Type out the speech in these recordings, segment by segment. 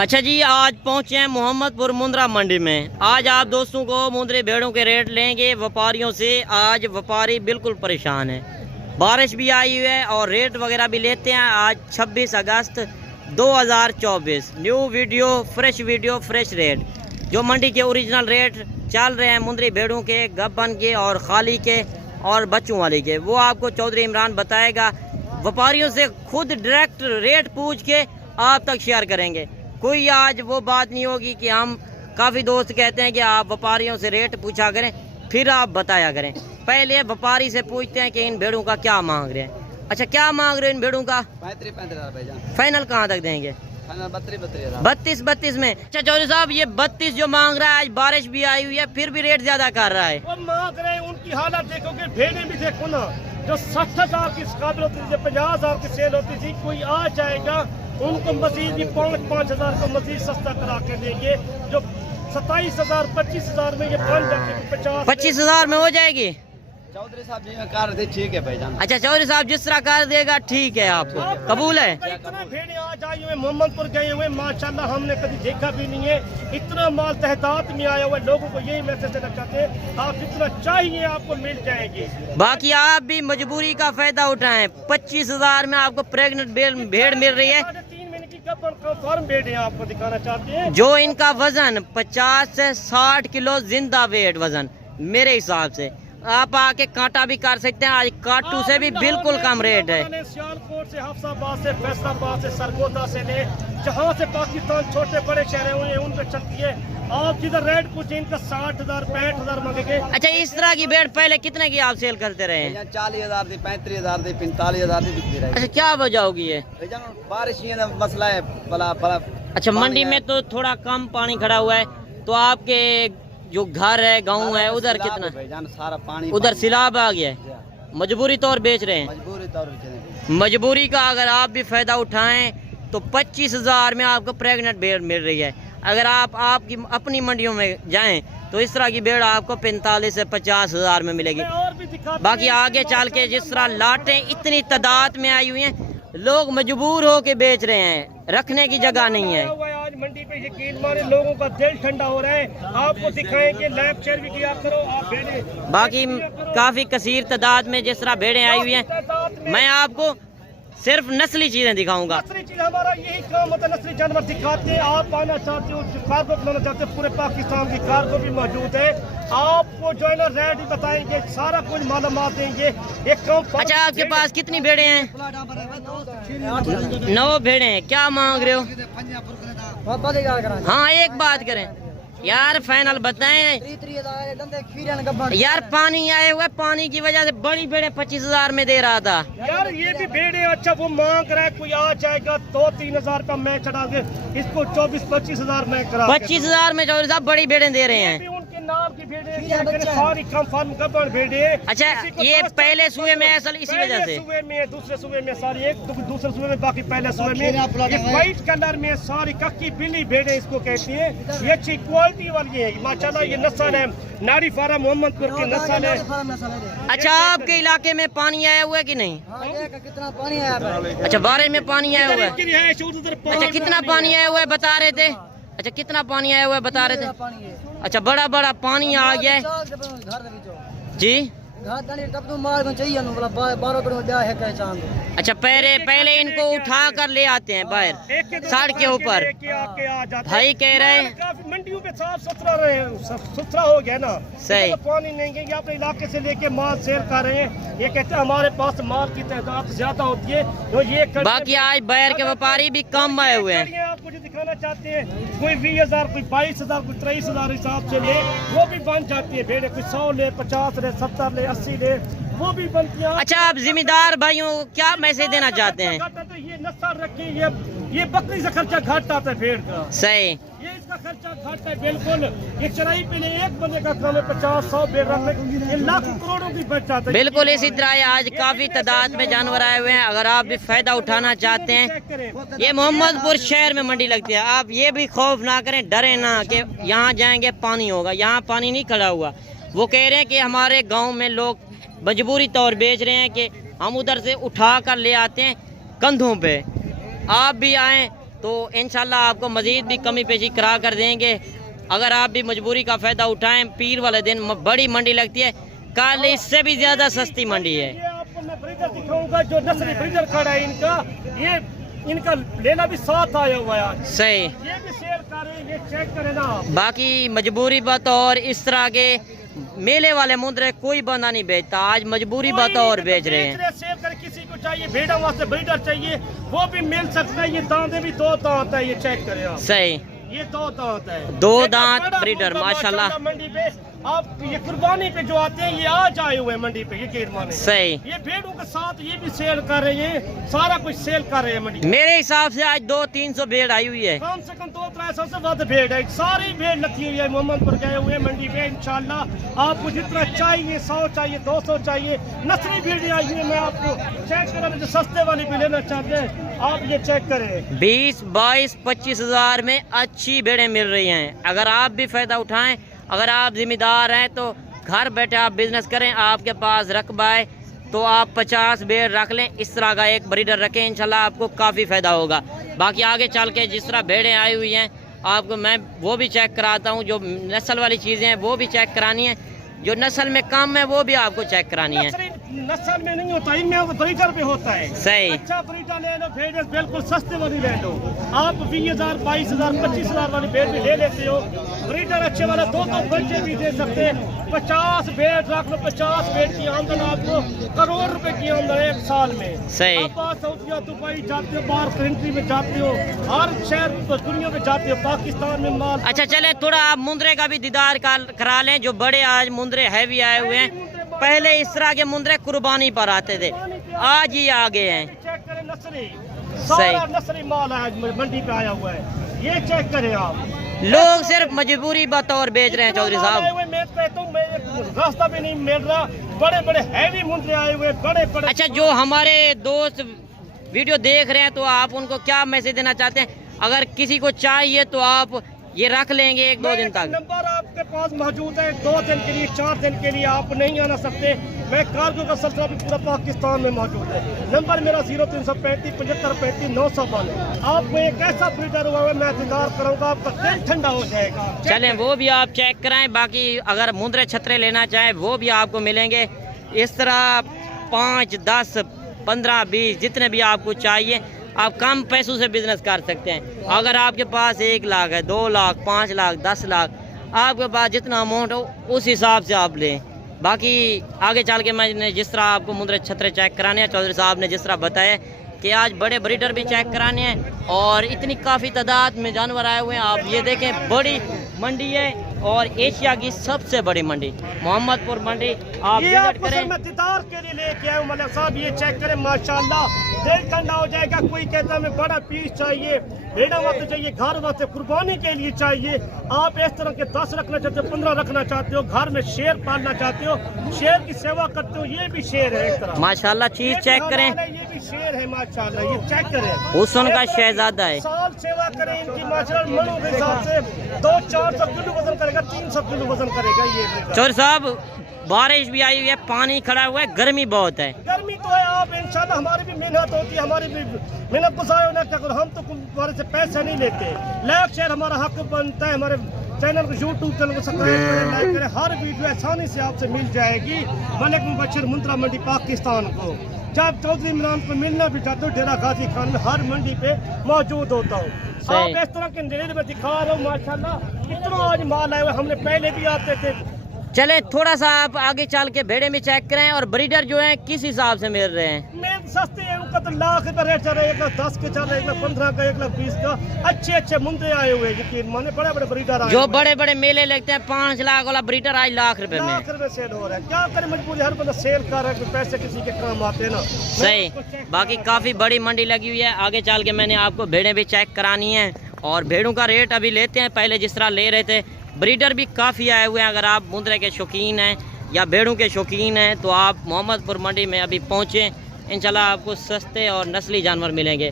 अच्छा जी, आज पहुंचे हैं मोहम्मदपुर मुंद्रा मंडी में। आज आप दोस्तों को मुंद्री भेड़ों के रेट लेंगे व्यापारियों से। आज व्यापारी बिल्कुल परेशान है, बारिश भी आई हुई है और रेट वगैरह भी लेते हैं। आज 26 अगस्त 2024 न्यू वीडियो फ्रेश रेट, जो मंडी के ओरिजिनल रेट चल रहे हैं मुंद्री भेड़ों के, गब्बन के और खाली के और बच्चों वाले के, वो आपको चौधरी इमरान बताएगा। व्यापारियों से खुद डायरेक्ट रेट पूछ के आप तक शेयर करेंगे। कोई आज वो बात नहीं होगी कि हम काफ़ी दोस्त कहते हैं कि आप व्यापारियों से रेट पूछा करें फिर आप बताया करें। पहले व्यापारी से पूछते हैं कि इन भेड़ों का क्या मांग रहे हैं। अच्छा, क्या मांग रहे हैं इन भेड़ों का? 35,000 फाइनल कहाँ तक देंगे? 32 में। अच्छा चौधरी साहब, ये 32 जो मांग रहा है, आज बारिश भी आई हुई है फिर भी रेट ज्यादा कर रहा है। वो मांग रहे हैं, उनकी हालत देखो कि भेड़ें भी देखो ना, जो 60,000 की काबिल होती थी, 50,000 की सेल होती थी, कोई आ जाएगा उनको मजीद भी 5,000 का मजीद सस्ता करा के देंगे। जो 27,000 25,000 में ये बन जाती है, 25,000 में हो जाएगी। चौधरी साहब जी कार दे, ठीक है भाईजान। अच्छा चौधरी साहब जिस तरह कर देगा ठीक है, आपको कबूल है। इतना भेड़े आज आई हुए, मोहम्मदपुर गए हुए, माशाल्लाह हमने कभी देखा भी नहीं है। इतना माल तहदात में आया हुआ है। लोगों को यही मैसेज देना चाहते हैं, आप जितना चाहिए आपको मिल जाएगी। बाकी आप भी मजबूरी का फायदा उठाएं। 25,000 में आपको प्रेग्नेंट भेड़ मिल रही है। 3 महीने की फॉर्म भेड़े आपको दिखाना चाहते हैं, जो इनका वजन 50 से 60 किलो जिंदा वेट वजन मेरे हिसाब से। आप आके कांटा भी कर सकते हैं, आज काटू से भी बिल्कुल कम रेट है। सियालकोट से, हफ्साबाद से, फैसलाबाद से, सरगोदा से ले, जहाँ से पाकिस्तान छोटे बड़े शहर हुए उन पे चलती है। आप जिधर रेट पूछे इनका 60,000 65,000 मांगेंगे। अच्छा, इस तरह की भेड़ पहले कितने की आप सेल करते रहे हैं? 40,000 दी, 35,000 दी, 45,000 दी बिकती रही। अच्छा, क्या वजह होगी ये? बारिश ये मसला है बला। अच्छा, मंडी में तो थोड़ा कम पानी खड़ा हुआ है, तो आपके जो घर है, गांव है, उधर कितना? सारा पानी उधर सिलाब आ गया है, मजबूरी तौर बेच रहे हैं। मजबूरी का अगर आप भी फायदा उठाएं तो 25,000 में आपको प्रेग्नेंट भेड़ मिल रही है। अगर आप आपकी अपनी मंडियों में जाएं तो इस तरह की भेड़ आपको 45 से 50,000 में मिलेगी। बाकी आगे चल के जिस तरह लाटें इतनी तादाद में आई हुई हैं, लोग मजबूर हो के बेच रहे हैं, रखने की जगह नहीं है। आज मंडी पे यकीन माने लोगों का दिल ठंडा हो रहा है। आपको दिखाएंगे, लाइव शेयर भी किया करो आप भेड़े। बाकी काफी कसीर तादाद में जिस तरह भेड़ें आई हुई हैं, मैं आपको सिर्फ नस्ली चीजें दिखाऊंगा। नस्ली चीज हमारा यही काम होता है, नस्ली जानवर दिखाते हैं। आप आना चाहते हो, कार्गो बनाना चाहते हो, पूरे पाकिस्तान की कार्गो भी मौजूद है। आपको जो है ना रेट भी बताएंगे, सारा कुछ मालूमात देंगे। एक काम। अच्छा, आपके पास कितनी भेड़ें हैं? 9 भेड़ें हैं। क्या मांग रहे हो? हाँ, एक बात करें यार, फाइनल बताएं यार। पानी आए हुआ, पानी की वजह से बड़ी भेड़ें 25,000 में दे रहा था यार। ये भी भेड़े अच्छा वो मांग रहा है, कोई आ जाएगा 2-3,000 का मैं चढ़ा के इसको 24-25,000 में करा। 25,000 में चौधरी साहब बड़ी भेड़ें दे रहे हैं। उनके नाम की भेड़े सारी कम फार्म गब्बर भेड़े। अच्छा, ये पहले सूबे में असल इसी वजह से सूबे में, दूसरे सूबे में सारी, एक दूसरे सूबे में, बाकी पहले सूबे में। ये व्हाइट कलर में सारी कक्की बिल्ली भेड़े इसको कहती है। ये अच्छी क्वालिटी वाली है माशाल्लाह। ये नस्ल है नारी फारा मोहम्मदपुर की नस्ल है। अच्छा, आपके इलाके में पानी आया हुआ है कि नहीं? कितना पानी आया? अच्छा, बारिश में पानी आया हुआ है। अच्छा, कितना पानी आया हुआ है बता रहे थे? अच्छा, कितना पानी आया हुआ है बता रहे थे? अच्छा, बड़ा बड़ा पानी आ गया है जी। अच्छा, पहले इनको उठा कर ले आते हैं बाहर सड़क के ऊपर। भाई कह रहे हैं मंडियों पे साफ सुथरा हो गया ना, सही। तो पानी नहीं गएंगे, अपने इलाके से लेके माल सेल कर रहे हैं। ये कहते हैं हमारे पास माल की तादाद ज्यादा होती है, तो ये बाकी आज बाहर के व्यापारी भी कम आए हुए हैं। आप मुझे दिखाना चाहते हैं, कोई 20,000, कोई 22,000, कोई 23,000 हिसाब से ले, वो भी बन जाती है भेड़े। कोई 100 ले, 50 ले, 70 ले, 80 ले, वो भी बनती है। अच्छा, आप जिम्मेदार भाइयों को क्या मैसेज देना चाहते हैं? तो ये नस्ल रखे, ये बकरी से खर्चा घट आता है भेड़ का। सही, ये इसका खर्चा घट है बिल्कुल। ये चराई पे नहीं, एक बंदे का काम है 50-100 भेड़ रखने, ये लाखों करोड़ों की बच जाता है। बिल्कुल इसी तरह आज काफी तादाद में जानवर आए हुए हैं। अगर आप भी फायदा उठाना चाहते हैं, ये मोहम्मदपुर शहर में मंडी लगती है। आप ये भी खौफ ना करें, डरे ना कि यहाँ जाएंगे पानी होगा। यहाँ पानी नहीं खड़ा हुआ। वो कह रहे हैं कि हमारे गाँव में लोग मजबूरी तौर बेच रहे हैं कि हम उधर से उठा कर ले आते हैं कंधों पे। आप भी आएँ, तो इंशाल्लाह आपको मज़ीद भी कमी पेशी करा कर देंगे। अगर आप भी मजबूरी का फ़ायदा उठाएं, पीर वाले दिन बड़ी मंडी लगती है, कल इससे भी ज़्यादा सस्ती मंडी है। ये आपको मैं ब्रीडर दिखाऊंगा, जो नस्ली ब्रीडर खड़ा है इनका, ये इनका लेना भी साथ आया हुआ है आज। सही। ये भी शेयर करें, ये चेक करें ना आप। बाकी मजबूरी बात और इस तरह के मेले वाले मुंद्रे कोई बंदा नहीं बेचता, आज मजबूरी बात और बेच रहे हैं। शेयर करें, किसी को चाहिए भेड़ा वास्ते ब्रीडर चाहिए वो भी मिल सकता है। ये दांते भी 2 दांत है, ये चेक करें आप। सही, ये 2 दांत है, 2 एक दांत बड़ा ब्रीडर मुर्गा माशाल्लाह। मंडी पे आप ये कुर्बानी पे जो आते हैं, ये आज आए हुए हैं मंडी पे, ये केरमाने। सही। ये भेड़ों के साथ ये भी सेल कर रहे हैं, सारा कुछ सेल कर रहे हैं मंडी। मेरे हिसाब से आज 200-300 भेड़ आई हुई है। कम से कम 200-300 से ज्यादा भेड़ है, सारी भेड़ लगी हुई है। मोहम्मदपुर गए हुए हैं मंडी पे, इंशाल्लाह आपको जितना चाहिए, 100 चाहिए, 200 चाहिए, नस्ली भेड़ें आई हुई है। मैं आपको चेक करें, जो सस्ते वाली भी लेना चाहते हैं आप ये चेक करें। 20, 22, 25 हज़ार में अच्छी भेड़ें मिल रही हैं। अगर आप भी फ़ायदा उठाएं, अगर आप जिम्मेदार हैं तो घर बैठे आप बिजनेस करें, आपके पास रकबा है तो आप 50 भेड़ रख लें, इस तरह का एक ब्रीडर रखें, इंशाल्लाह आपको काफ़ी फ़ायदा होगा। बाकी आगे चल के जिस तरह भेड़ें आई हुई हैं आपको मैं वो भी चेक कराता हूँ, जो नस्ल वाली चीज़ें हैं वो भी चेक करानी है, जो नस्ल में कम है वो भी आपको चेक करानी है। नस्ल में नहीं होता, इनमें ब्रीडर पे होता है। सही। अच्छा ब्रीडर ले लो, भेड़ बिल्कुल सस्ते वाली ले लो। आप 20,000, 22,000, 25,000 वाली भेड़ भी ले लेते हो। ब्रीडर अच्छे वाला 2 बच्चे भी दे सकते हैं। 50 भेड़ रख लो, 50 भेड़ की आमदन आपको करोड़ रुपए की आमदन है 1 साल में। सही। आप सऊदीया, दुबई जाते हो, बाहर कंट्री में जाते हो, हर शहर दुनिया में जाते हो, पाकिस्तान में माल। अच्छा चले, थोड़ा आप मुंद्रे का भी दीदार करा लें, जो बड़े आज मुंद्रे हैवी आए हुए हैं। पहले इस तरह के मुंद्रे कुर्बानी पर आते थे, आज ही आ गए हैं। चेक करें नस्ली, सारा नस्ली माल आज मंडी पे आया हुआ है, ये चेक करें आप। लोग सिर्फ मजबूरी बतौर बेच रहे हैं चौधरी साहब। मैं कहता हूँ, मैं रास्ता भी नहीं मिल रहा, बड़े बड़े हैवी मुंद्रे आए हुए, बड़े बड़े। अच्छा, जो हमारे दोस्त वीडियो देख रहे हैं तो आप उनको क्या मैसेज देना चाहते हैं? अगर किसी को चाहिए तो आप ये रख लेंगे 1-2 दिन तक। नंबर आपके पास मौजूद है, 2 दिन के लिए, 4 दिन के लिए आप नहीं आना सकते। मैं कार्गो का सिलसिला भी पूरा पाकिस्तान में मौजूद है। नंबर मेरा 0335 7535 912। आपको एक ऐसा ब्रीडर हुआ है, मैं इंतजार करूँगा, आपका दिल ठंडा हो जाएगा। चलें, वो भी आप चेक कराएं। बाकी अगर मुंद्रे छतरे लेना चाहें वो भी आपको मिलेंगे। इस तरह 5, 10, 15, 20 जितने भी आपको चाहिए, आप कम पैसों से बिजनेस कर सकते हैं। अगर आपके पास 1 लाख है, 2 लाख, 5 लाख, 10 लाख, आपके पास जितना अमाउंट हो उस हिसाब से आप लें। बाकी आगे चल के मैंने जिस तरह आपको मुंद्रे छतरे चेक कराने हैं, चौधरी साहब ने जिस तरह बताया कि आज बड़े ब्रीडर भी चेक कराने हैं और इतनी काफ़ी तादाद में जानवर आए हुए हैं। आप ये देखें, बड़ी मंडी है और एशिया की सबसे बड़ी मंडी मोहम्मदपुर मंडी। आप ये विजिट आपको करें। सर मैं दीदार के लिए लेके आया हूँ मलिक साहब, ये चेक करें, माशाल्लाह दिल ठंडा हो जाएगा। कोई कहता है मैं बड़ा पीस चाहिए, भेड़ा वास्ते चाहिए, घर वास्ते कुर्बानी के लिए चाहिए। आप इस तरह के 10 रखना चाहते हो, 15 रखना चाहते हो, घर में शेर पालना चाहते हो, शेर की सेवा करते हो, ये भी शेर है इस तरह माशाल्लाह। चीज चेक करें, ये भी शेर है माशाल्लाह, ये चेक करें। हुस्न का शहजादा है। साल सेवा करें इनकी माशाल्लाह, मणों के हिसाब से 200-400 किलो वजन करेगा, 300 किलो वजन करेगा ये। चौधरी साहब, बारिश भी आई हुई है, पानी खड़ा हुआ है, गर्मी बहुत है। गर्मी तो है, आप इंशाल्लाह हमारी भी मेहनत होती है, हमारी भी मेहनत गुजारे होना क्या करो, हम तो तुम्हारे से पैसे नहीं लेते। लाइक शेयर हमारा हक बनता है, हमारे चैनल को यूट्यूब चैनल को सब्सक्राइब करें, लाइक करें, हर वीडियो आसानी से आपसे मिल जाएगी। मलिक मुबशर मुंद्रा मंडी पाकिस्तान को जब चौधरी इमरान को मिलना भी चाहते हो, डेरा गाजी खान में हर मंडी पे मौजूद होता हूँ। आप इस तरह के अंधेरे में दिखा रहे हो माशाल्लाह, कितना आज माल आया हुआ, हमने पहले भी आते थे। चले, थोड़ा सा आप आगे चल के भेड़े में चेक करें और ब्रीडर जो है किस हिसाब से मिल रहे हैं। मैं सस्ते हैं, उनका तो लाख रुपए रेट चल रहा है, 1,10,000 के चल रहा है, 1,15,000 का, 1,20,000 का। अच्छे अच्छे मुंद्रे आए हुए हैं, यकीन माने बड़े बड़े ब्रीडर आए जो बड़े बड़े मेले लगते हैं 5 लाख वाला ब्रीडर आज लाख रुपए में। लाख रुपए सेल हो रहा है, क्या करें, मजबूरी, हर बंदा सेल कर रहा है कि पैसे किसी के काम आते हैं ना। सही। बाकी काफ़ी बड़ी मंडी लगी हुई है। आगे चल के मैंने आपको भेड़ें भी चेक करानी है और भेड़ों का रेट अभी लेते हैं, पहले जिस तरह ले रहे थे। ब्रीडर भी काफ़ी आए हुए हैं। अगर आप मुंद्रे के शौकीन हैं या भेड़ों के शौकीन हैं तो आप मोहम्मदपुर मंडी में अभी पहुँचें, इंशाल्लाह आपको सस्ते और नस्ली जानवर मिलेंगे।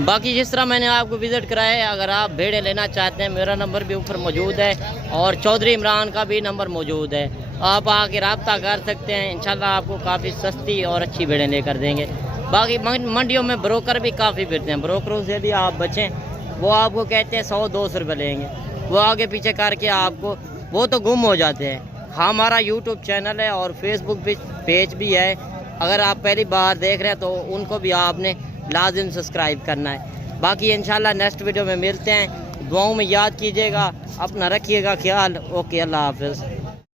बाकी जिस तरह मैंने आपको विज़िट कराया है, अगर आप भेड़ें लेना चाहते हैं, मेरा नंबर भी ऊपर मौजूद है और चौधरी इमरान का भी नंबर मौजूद है। आप आके रब्ता कर सकते हैं, इंशाल्लाह आपको काफ़ी सस्ती और अच्छी भेड़ें लेकर देंगे। बाकी मंडियों में ब्रोकर भी काफ़ी फिरते हैं, ब्रोकरों से भी आप बचें। वो आपको कहते हैं 100-200 रुपये लेंगे, वो आगे पीछे करके आपको वो तो गुम हो जाते हैं। हमारा यूट्यूब चैनल है और फेसबुक पेज भी है, अगर आप पहली बार देख रहे हैं तो उनको भी आपने लाजिम सब्सक्राइब करना है। बाकी इंशाल्लाह नेक्स्ट वीडियो में मिलते हैं, दुआओं में याद कीजिएगा, अपना रखिएगा ख्याल। ओके, अल्लाह हाफिज़।